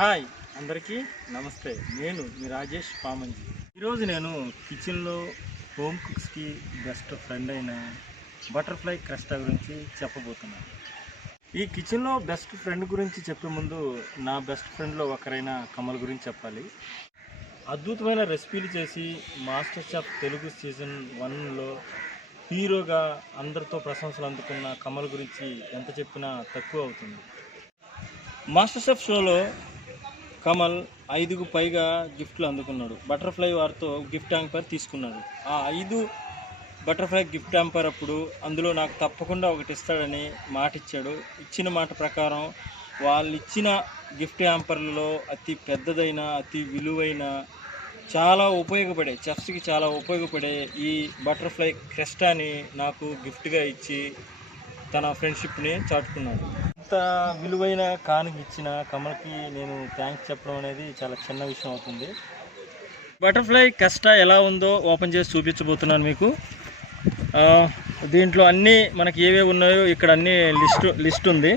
Hi అందరికీ నమస్తే. నేను మీ రాజేష్ పామంజి. ఈరోజు నేను కిచెన్లో హోమ్ కుక్స్కి బెస్ట్ ఫ్రెండ్ అయిన బటర్ఫ్లై క్రెస్టా గురించి చెప్పబోతున్నాను. ఈ కిచెన్లో బెస్ట్ ఫ్రెండ్ గురించి చెప్పే ముందు నా బెస్ట్ ఫ్రెండ్లో ఒకరైన కమల్ గురించి చెప్పాలి. అద్భుతమైన రెసిపీలు చేసి మాస్టర్ షెఫ్ తెలుగు సీజన్ 1లో హీరోగా అందరితో ప్రశంసలు అందుకున్న కమల్ గురించి ఎంత చెప్పినా తక్కువ అవుతుంది. మాస్టర్ షెఫ్ షోలో కమల్ 5కు పైగా గిఫ్ట్లు అందుకున్నాడు. బటర్ఫ్లై వారితో గిఫ్ట్ హ్యాంపర్ తీసుకున్నాడు. ఆ 5 బటర్ఫ్లై గిఫ్ట్ హ్యాంపర్ అప్పుడు అందులో నాకు తప్పకుండా ఒకటి ఇస్తాడని మాట ఇచ్చాడు. ఇచ్చిన మాట ప్రకారం వాళ్ళు ఇచ్చిన గిఫ్ట్ హ్యాంపర్లలో అతి పెద్దదైన అతి విలువైన చాలా ఉపయోగపడే చెఫ్స్కి చాలా ఉపయోగపడే ఈ బటర్ఫ్లై క్రెస్టాని నాకు గిఫ్ట్గా ఇచ్చి తన ఫ్రెండ్షిప్ని చాటుకున్నాడు. ఇంత విలువైన కానుక ఇచ్చిన కమల్కి నేను థ్యాంక్స్ చెప్పడం అనేది చాలా చిన్న విషయం అవుతుంది. బటర్ఫ్లై క్రెస్టా ఎలా ఉందో ఓపెన్ చేసి చూపించబోతున్నాను మీకు. దీంట్లో అన్నీ మనకి ఏవేవి ఉన్నాయో ఇక్కడ అన్నీ లిస్ట్ ఉంది.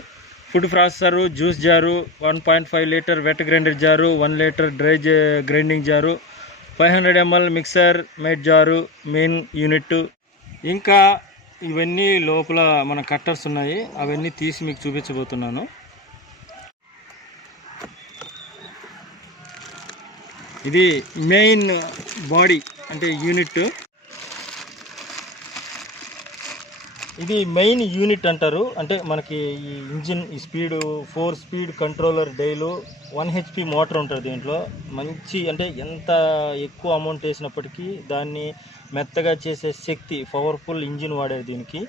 ఫుడ్ ప్రాసెసరు, జ్యూస్ జారు, 1.5 లీటర్ వెట్ గ్రైండర్ జారు, 1 లీటర్ డ్రై గ్రైండింగ్ జారు, 500 ml మిక్సర్ మేడ్ జారు, మెయిన్ యూనిట్, ఇంకా ఇవన్నీ లోపల మన కట్టర్స్ ఉన్నాయి. అవన్నీ తీసి మీకు చూపించబోతున్నాను. ఇది మెయిన్ బాడీ అంటే యూనిట్. ఇది మెయిన్ యూనిట్ అంటారు. అంటే మనకి ఈ ఇంజిన్ ఈ స్పీడ్ 4 స్పీడ్ కంట్రోలర్ డైలు 1 HP మోటార్ ఉంటుంది దీంట్లో. మంచి అంటే ఎంత ఎక్కువ అమౌంట్ వేసినప్పటికీ దాన్ని మెత్తగా చేసే శక్తి పవర్ఫుల్ ఇంజిన్ వాడేది దీనికి.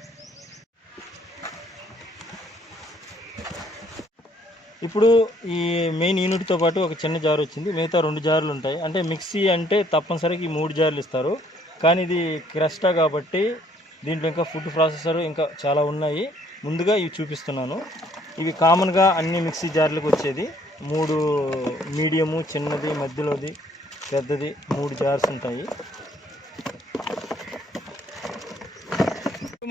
ఇప్పుడు ఈ మెయిన్ యూనిట్తో పాటు ఒక చిన్న జార్ వచ్చింది. మిగతా 2 జార్లు ఉంటాయి. అంటే మిక్సీ అంటే తప్పనిసరిగా ఈ 3 జార్లు ఇస్తారు. కానీ ఇది క్రెస్టా కాబట్టి దీంట్లో ఇంకా ఫుడ్ ప్రాసెసర్ ఇంకా చాలా ఉన్నాయి. ముందుగా ఇవి చూపిస్తున్నాను. ఇవి కామన్గా అన్ని మిక్సీ జార్లకు వచ్చేది. 3 మీడియము, చిన్నది, మధ్యలోది, పెద్దది 3 జార్స్ ఉంటాయి.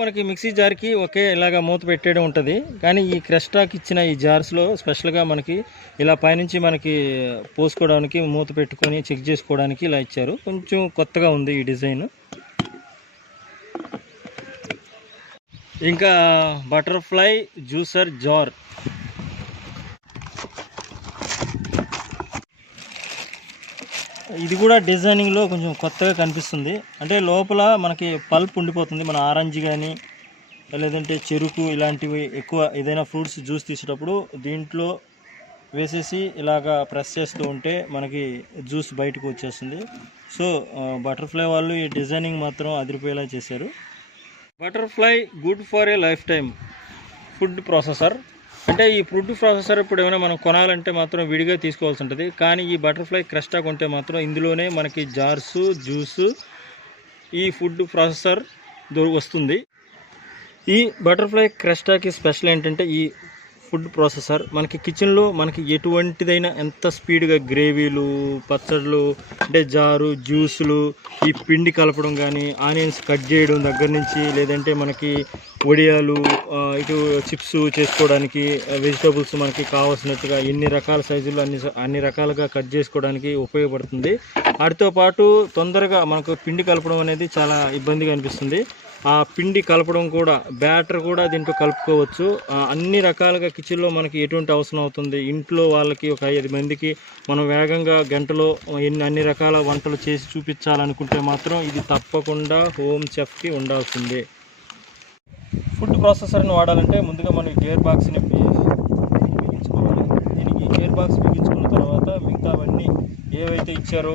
మనకి మిక్సీ జార్కి ఒకే ఇలాగా మూత పెట్టేయడం ఉంటుంది. కానీ ఈ క్రెస్టాకి ఇచ్చిన ఈ జార్స్లో స్పెషల్గా మనకి ఇలా పైనుంచి మనకి పోసుకోవడానికి మూత పెట్టుకొని చెక్ చేసుకోవడానికి ఇలా ఇచ్చారు. కొంచెం కొత్తగా ఉంది ఈ డిజైన్. ఇంకా బటర్ఫ్లై జ్యూసర్ జార్. ఇది కూడా డిజైనింగ్లో కొంచెం కొత్తగా కనిపిస్తుంది. అంటే లోపల మనకి పల్ప్ ఉండిపోతుంది. మన ఆరెంజ్ కానీ లేదంటే చెరుకు ఇలాంటివి ఎక్కువ ఏదైనా ఫ్రూట్స్ జ్యూస్ తీసేటప్పుడు దీంట్లో వేసేసి ఇలాగా ప్రెస్ చేస్తూ ఉంటే మనకి జ్యూస్ బయటకు వచ్చేస్తుంది. సో బటర్ఫ్లై వాళ్ళు ఈ డిజైనింగ్ మాత్రం అదిరిపోయేలా చేశారు. Butterfly good for a life time food processor. అంటే ఈ ఫుడ్ ప్రాసెసర్ ఇప్పుడు ఏమైనా మనం కొనాలంటే మాత్రం విడిగా తీసుకోవాల్సి ఉంటుంది. కానీ ఈ బటర్ఫ్లై క్రెస్టా కొంటే మాత్రం ఇందులోనే మనకి జార్స్, జ్యూస్, ఈ ఫుడ్ ప్రాసెసర్ వస్తుంది. ఈ బటర్ఫ్లై క్రెస్టాకి స్పెషల్ ఏంటంటే ఈ ఫుడ్ ప్రాసెసర్ మనకి కిచెన్లో మనకి ఎటువంటిదైనా ఎంత స్పీడ్గా గ్రేవీలు, పచ్చళ్ళు, అంటే జారు, జ్యూసులు, ఈ పిండి కలపడం కానీ, ఆనియన్స్ కట్ చేయడం దగ్గర నుంచి, లేదంటే మనకి వడియాలు, ఇటు చిప్స్ చేసుకోవడానికి వెజిటబుల్స్ మనకి కావాల్సినట్టుగా ఎన్ని రకాల సైజుల్లో అన్ని రకాలుగా కట్ చేసుకోవడానికి ఉపయోగపడుతుంది. వాటితో పాటు తొందరగా మనకు పిండి కలపడం అనేది చాలా ఇబ్బందిగా అనిపిస్తుంది. ఆ పిండి కలపడం కూడా, బ్యాటర్ కూడా దీంట్లో కలుపుకోవచ్చు. అన్ని రకాలుగా కిచెన్లో మనకి ఎటువంటి అవసరం అవుతుంది. ఇంట్లో వాళ్ళకి ఒక 5 మందికి మనం వేగంగా గంటలో అన్ని రకాల వంటలు చేసి చూపించాలనుకుంటే మాత్రం ఇది తప్పకుండా హోమ్ చెఫ్కి ఉండాల్సిందే. ఫుడ్ ప్రాసెసర్ని వాడాలంటే ముందుగా మనం గేర్ బాక్స్ని బిగించుకోవాలి. దీనికి గేర్ బాక్స్ బిగించుకున్న తర్వాత మిగతావన్నీ ఏవైతే ఇచ్చారో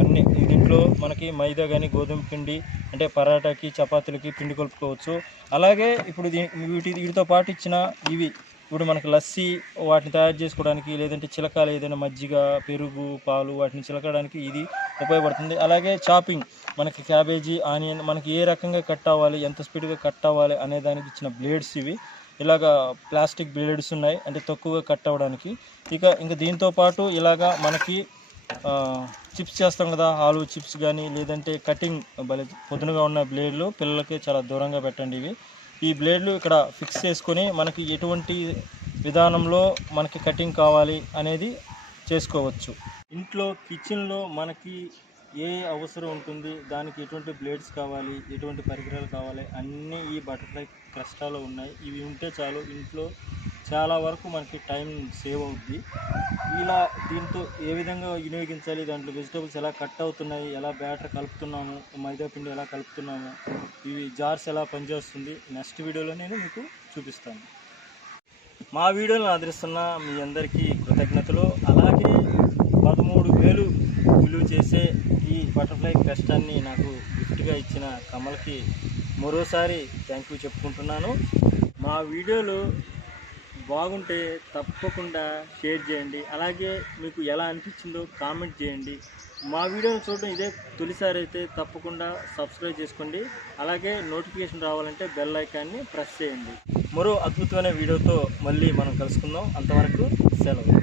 అన్నీ దీంట్లో మనకి మైదా కానీ, గోధుమ పిండి అంటే పరాటాకి, చపాతీలకి పిండి కలుపుకోవచ్చు. అలాగే ఇప్పుడు వీటితో పాటు ఇచ్చిన ఇవి ఇప్పుడు మనకి లస్సీ వాటిని తయారు చేసుకోవడానికి, లేదంటే చిలకాలు ఏదైనా మజ్జిగ, పెరుగు, పాలు వాటిని చిలకడానికి ఇది ఉపయోగపడుతుంది. అలాగే చాపింగ్ మనకి క్యాబేజీ, ఆనియన్ మనకి ఏ రకంగా కట్ అవ్వాలి, ఎంత స్పీడ్గా కట్ అవ్వాలి అనే దానికి ఇచ్చిన బ్లేడ్స్ ఇవి. ఇలాగా ప్లాస్టిక్ బ్లేడ్స్ ఉన్నాయి అంటే తక్కువగా కట్ అవ్వడానికి. ఇంకా దీంతో పాటు ఇలాగా మనకి చిప్స్ చేస్తాం కదా, ఆలు చిప్స్ కానీ, లేదంటే కటింగ్ పొద్దునగా ఉన్న బ్లేడ్లు పిల్లలకి చాలా దూరంగా పెట్టండి. ఈ బ్లేడ్లు ఇక్కడ ఫిక్స్ చేసుకొని మనకి ఎటువంటి విధానంలో మనకి కటింగ్ కావాలి అనేది చేసుకోవచ్చు. ఇంట్లో కిచెన్లో మనకి ఏ అవసరం ఉంటుంది, దానికి ఎటువంటి బ్లేడ్స్ కావాలి, ఎటువంటి పరికరాలు కావాలి, అన్నీ ఈ బటర్ఫ్లై క్రెస్టాలో ఉన్నాయి. ఇవి ఉంటే చాలు, ఇంట్లో చాలా వరకు మనకి టైం సేవ్ అవుద్ది. ఇలా దీంతో ఏ విధంగా వినియోగించాలి, దాంట్లో వెజిటబుల్స్ ఎలా కట్ అవుతున్నాయి, ఎలా బ్యాటర్ కలుపుతున్నాము, మైదా పిండి ఎలా కలుపుతున్నాము, ఇవి జార్స్ ఎలా పనిచేస్తుంది, నెక్స్ట్ వీడియోలో నేను మీకు చూపిస్తాను. మా వీడియోలను ఆదరిస్తున్న మీ అందరికీ కృతజ్ఞతలు. అలాగే 13,000 విలువ చేసే ఈ బటర్ఫ్లై క్రెస్టాన్ని నాకు గిఫ్ట్గా ఇచ్చిన కమల్కి మరోసారి థ్యాంక్ యూ చెప్పుకుంటున్నాను. మా వీడియోలు బాగుంటే తప్పకుండా షేర్ చేయండి. అలాగే మీకు ఎలా అనిపించిందో కామెంట్ చేయండి. మా వీడియోని చూడడం ఇదే తొలిసారి అయితే తప్పకుండా సబ్స్క్రైబ్ చేసుకోండి. అలాగే నోటిఫికేషన్ రావాలంటే బెల్ ఐకాన్ని ప్రెస్ చేయండి. మరో అద్భుతమైన వీడియోతో మళ్ళీ మనం కలుసుకుందాం. అంతవరకు సెలవు.